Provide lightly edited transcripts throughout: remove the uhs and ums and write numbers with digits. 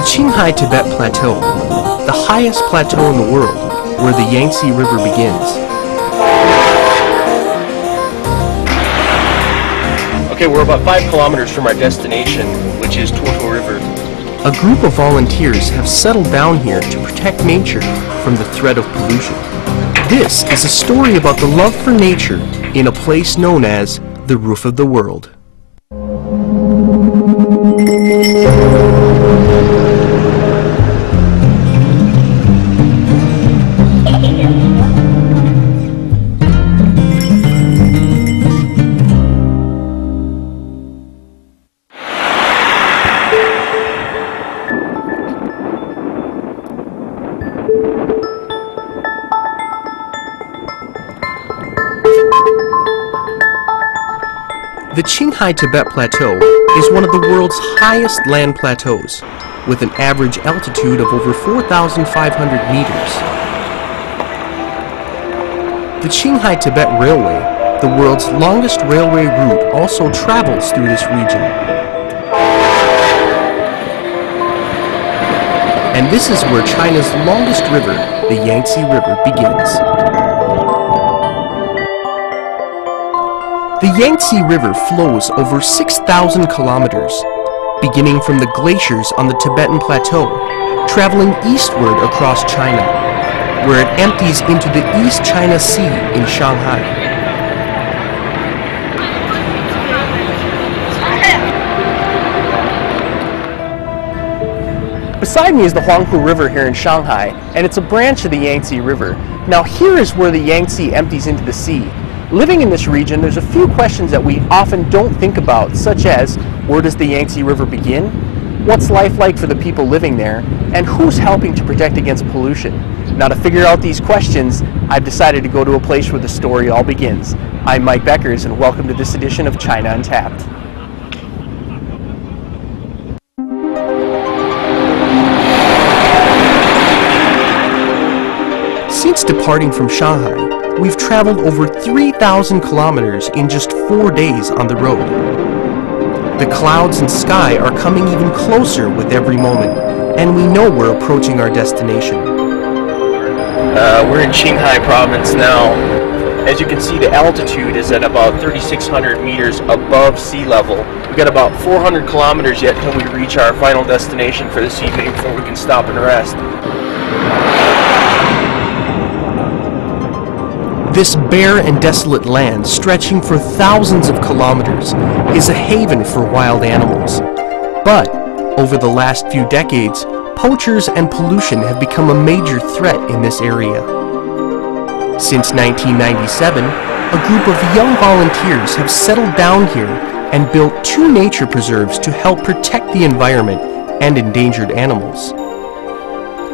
The Qinghai Tibet Plateau, the highest plateau in the world, where the Yangtze River begins. Okay, we're about 5 kilometers from our destination, which is Torto River. A group of volunteers have settled down here to protect nature from the threat of pollution. This is a story about the love for nature in a place known as the Roof of the World. The Qinghai Tibet Plateau is one of the world's highest land plateaus, with an average altitude of over 4,500 meters. The Qinghai Tibet Railway, the world's longest railway route, also travels through this region. And this is where China's longest river, the Yangtze River, begins. The Yangtze River flows over 6,000 kilometers, beginning from the glaciers on the Tibetan Plateau, traveling eastward across China, where it empties into the East China Sea in Shanghai. Beside me is the Huangpu River here in Shanghai, and it's a branch of the Yangtze River. Now here is where the Yangtze empties into the sea. Living in this region, there's a few questions that we often don't think about, such as, where does the Yangtze River begin? What's life like for the people living there? And who's helping to protect against pollution? Now, to figure out these questions, I've decided to go to a place where the story all begins. I'm Mike Beckers, and welcome to this edition of China Untapped. Since departing from Shanghai, we've traveled over 3,000 kilometers in just 4 days on the road. The clouds and sky are coming even closer with every moment, and we know we're approaching our destination. We're in Qinghai province now. As you can see, the altitude is at about 3,600 meters above sea level. We've got about 400 kilometers yet until we reach our final destination for this evening before we can stop and rest. This bare and desolate land, stretching for thousands of kilometers, is a haven for wild animals. But, over the last few decades, poachers and pollution have become a major threat in this area. Since 1997, a group of young volunteers have settled down here and built 2 nature preserves to help protect the environment and endangered animals.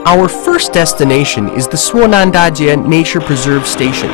Our first destination is the Suonandajie Nature Preserve Station.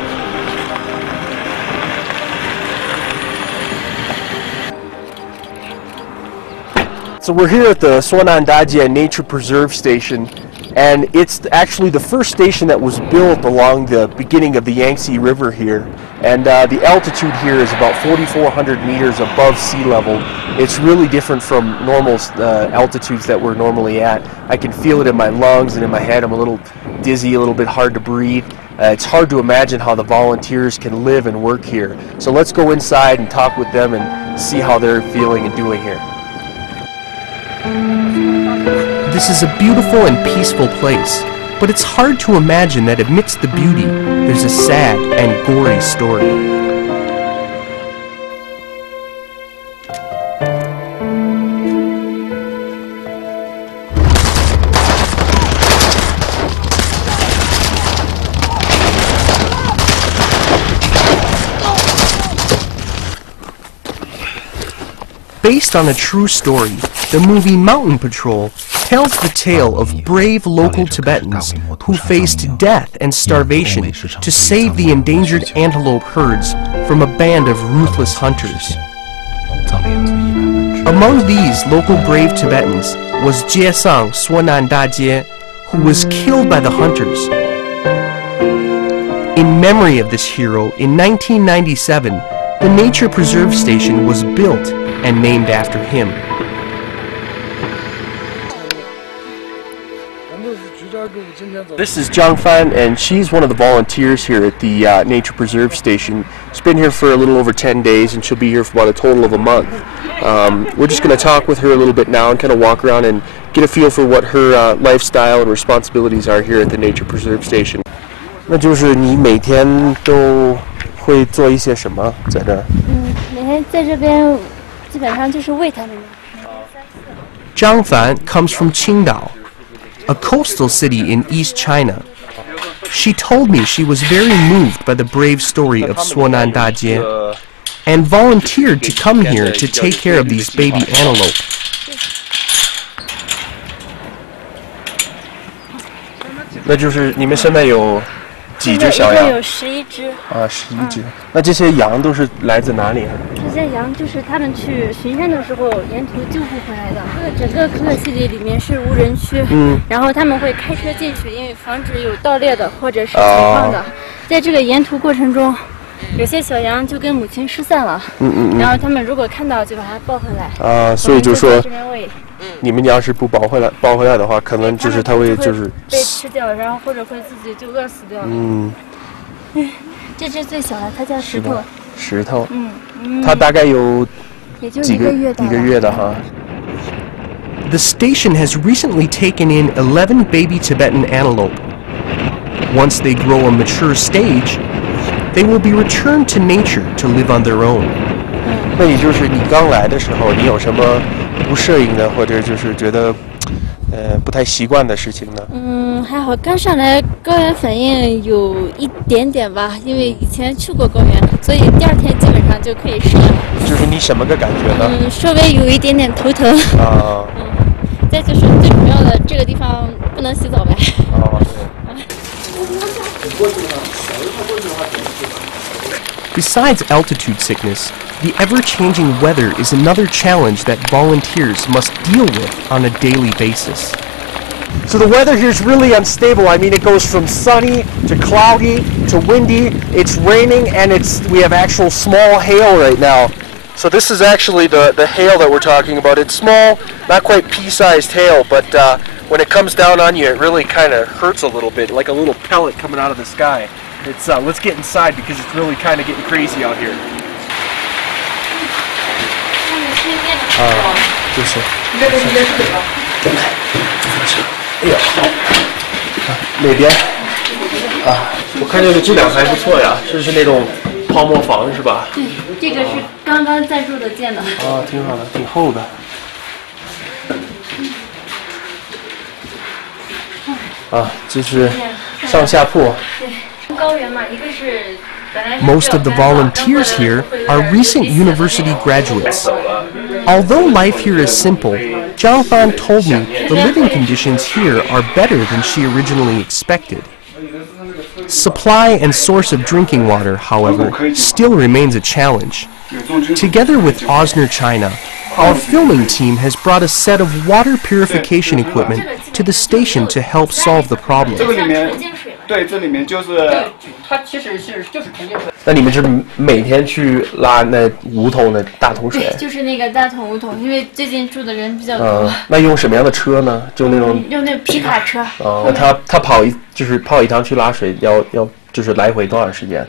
So we're here at the Suonandajie Nature Preserve Station, and it's actually the first station that was built along the beginning of the Yangtze River here. And the altitude here is about 4,400 meters above sea level. It's really different from normal altitudes that we're normally at. I can feel it in my lungs and in my head. I'm a little dizzy, a little bit hard to breathe. It's hard to imagine how the volunteers can live and work here. So let's go inside and talk with them and see how they're feeling and doing here. This is a beautiful and peaceful place, but it's hard to imagine that amidst the beauty, there's a sad and gory story. Based on a true story, the movie Mountain Patrol tells the tale of brave local Tibetans who faced death and starvation to save the endangered antelope herds from a band of ruthless hunters. Among these local brave Tibetans was Jiesang Suonandajie, who was killed by the hunters. In memory of this hero, in 1997, the Nature Preserve Station was built and named after him. This is Zhang Fan, and she's one of the volunteers here at the Nature Preserve Station. She's been here for a little over 10 days, and she'll be here for about a total of a month. We're just going to talk with her a little bit now and kind of walk around and get a feel for what her lifestyle and responsibilities are here at the Nature Preserve Station. 那就是你每天都会做一些什么在这儿？每天在这边基本上就是喂它们。Zhang Fan comes from Qingdao, a coastal city in East China. She told me she was very moved by the brave story of Suonan Dajie and volunteered to come here to take care of these baby antelope. 那就是你们现在有几只小羊？有11只。啊，11只。那这些羊都是来自哪里？这些羊就是他们去巡山的时候沿途救护回来的。整个可可西里里面是无人区，然后他们会开车进去，因为防止有盗猎的或者是采矿的。在这个沿途过程中，有些小羊就跟母亲失散了，然后他们如果看到就把它抱回来。啊，所以就说。这边喂。 你们要是不抱回来的话，可能就是它会就是被吃掉，然后或者会自己就饿死掉。这只最小的，它叫石头。石头。它大概有几个月的哈。The station has recently taken in 11 baby Tibetan antelope. Once they grow a mature stage, they will be returned to nature to live on their own. 那也就是你刚来的时候，你有什么不适应的，或者就是觉得不太习惯的事情呢？还好，刚上来高原反应有一点点吧，因为以前去过高原，所以第2天基本上就可以适应了。就是你什么个感觉呢？稍微有一点点头疼。啊。再就是最主要的，这个地方不能洗澡呗。Besides altitude sickness, the ever-changing weather is another challenge that volunteers must deal with on a daily basis. So the weather here is really unstable. I mean, it goes from sunny to cloudy to windy. It's raining, and we have actual small hail right now. So this is actually the hail that we're talking about. It's small, not quite pea-sized hail, but when it comes down on you, it really kind of hurts a little bit, like a little pellet coming out of the sky. It's let's get inside because it's really kind of getting crazy out here. 就是。哎呀，哪边？啊，我看这个质量还不错呀，这是那种泡沫房是吧？对，这个是刚刚赞助的建的。啊，挺好的，挺厚的。啊，这是上下铺。对。 Most of the volunteers here are recent university graduates. Although life here is simple, Zhang Fan told me the living conditions here are better than she originally expected. Supply and source of drinking water, however, still remains a challenge. Together with Osner China, our filming team has brought a set of water purification equipment to the station to help solve the problem. 对，这里面就是，它其实就是纯净水。那你们是每天去拉那5桶的大桶水？就是那个大桶5桶，因为最近住的人比较多。那用什么样的车呢？就那种用那皮卡车。他跑一趟去拉水要就是来回多长时间？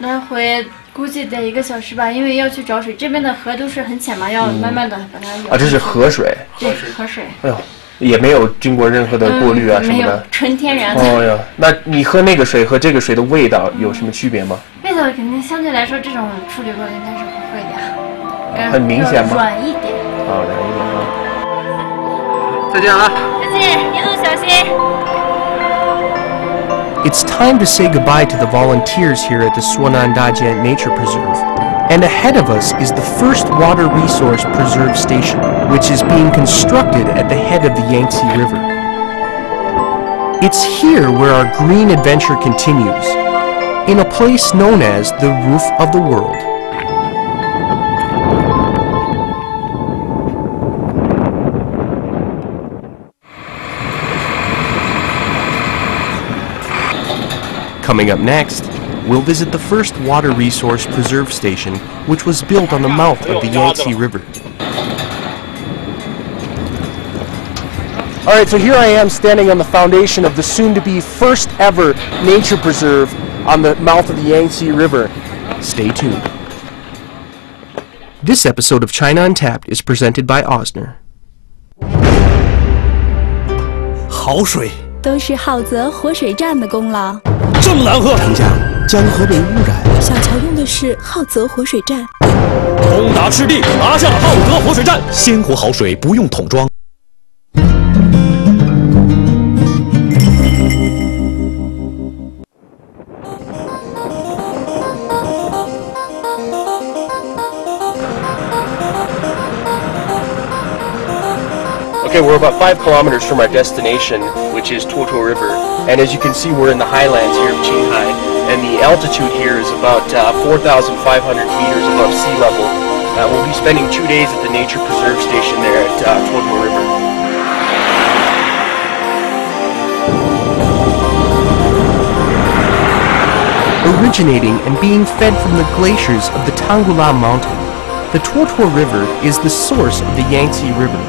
来回估计得1个小时吧，因为要去找水，这边的河都是很浅嘛，要慢慢的把它。这是河水。对，河水。哎呦。 也没有经过任何的过滤啊什么的，没有，纯天然的。哦呀，那你喝那个水和这个水的味道有什么区别吗？味道肯定相对来说，这种处理过的应该是不会的。很明显吗？软一点。啊，软一点啊。再见啊！再见，一路小心。It's time to say goodbye to the volunteers here at the Suonan Dajie Nature Preserve. And ahead of us is the first water resource preserve station, which is being constructed at the head of the Yangtze River. It's here where our green adventure continues, in a place known as the Roof of the World. Coming up next, we'll visit the first water resource preserve station, which was built on the mouth of the Yangtze River. All right, so here I am standing on the foundation of the soon-to-be first ever nature preserve on the mouth of the Yangtze River. Stay tuned. This episode of China Untapped is presented by Osner. 好水 都是浩泽活水站的功劳。这么难喝，评价江河被污染。小乔用的是浩泽活水站。攻打赤地，拿下浩泽活水站，鲜活好水不用桶装。Okay, we're about 5 kilometers from our destination, which is Tuotuo River. And as you can see, we're in the highlands here of Qinghai. And the altitude here is about 4,500 meters above sea level. We'll be spending 2 days at the Nature Preserve Station there at Tuotuo River. Originating and being fed from the glaciers of the Tanggula Mountain, the Tuotuo River is the source of the Yangtze River.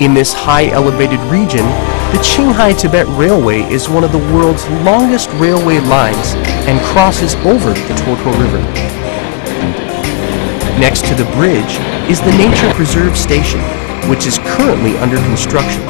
In this high elevated region, the Qinghai-Tibet Railway is one of the world's longest railway lines and crosses over the Tuotuo River. Next to the bridge is the Nature Preserve Station, which is currently under construction.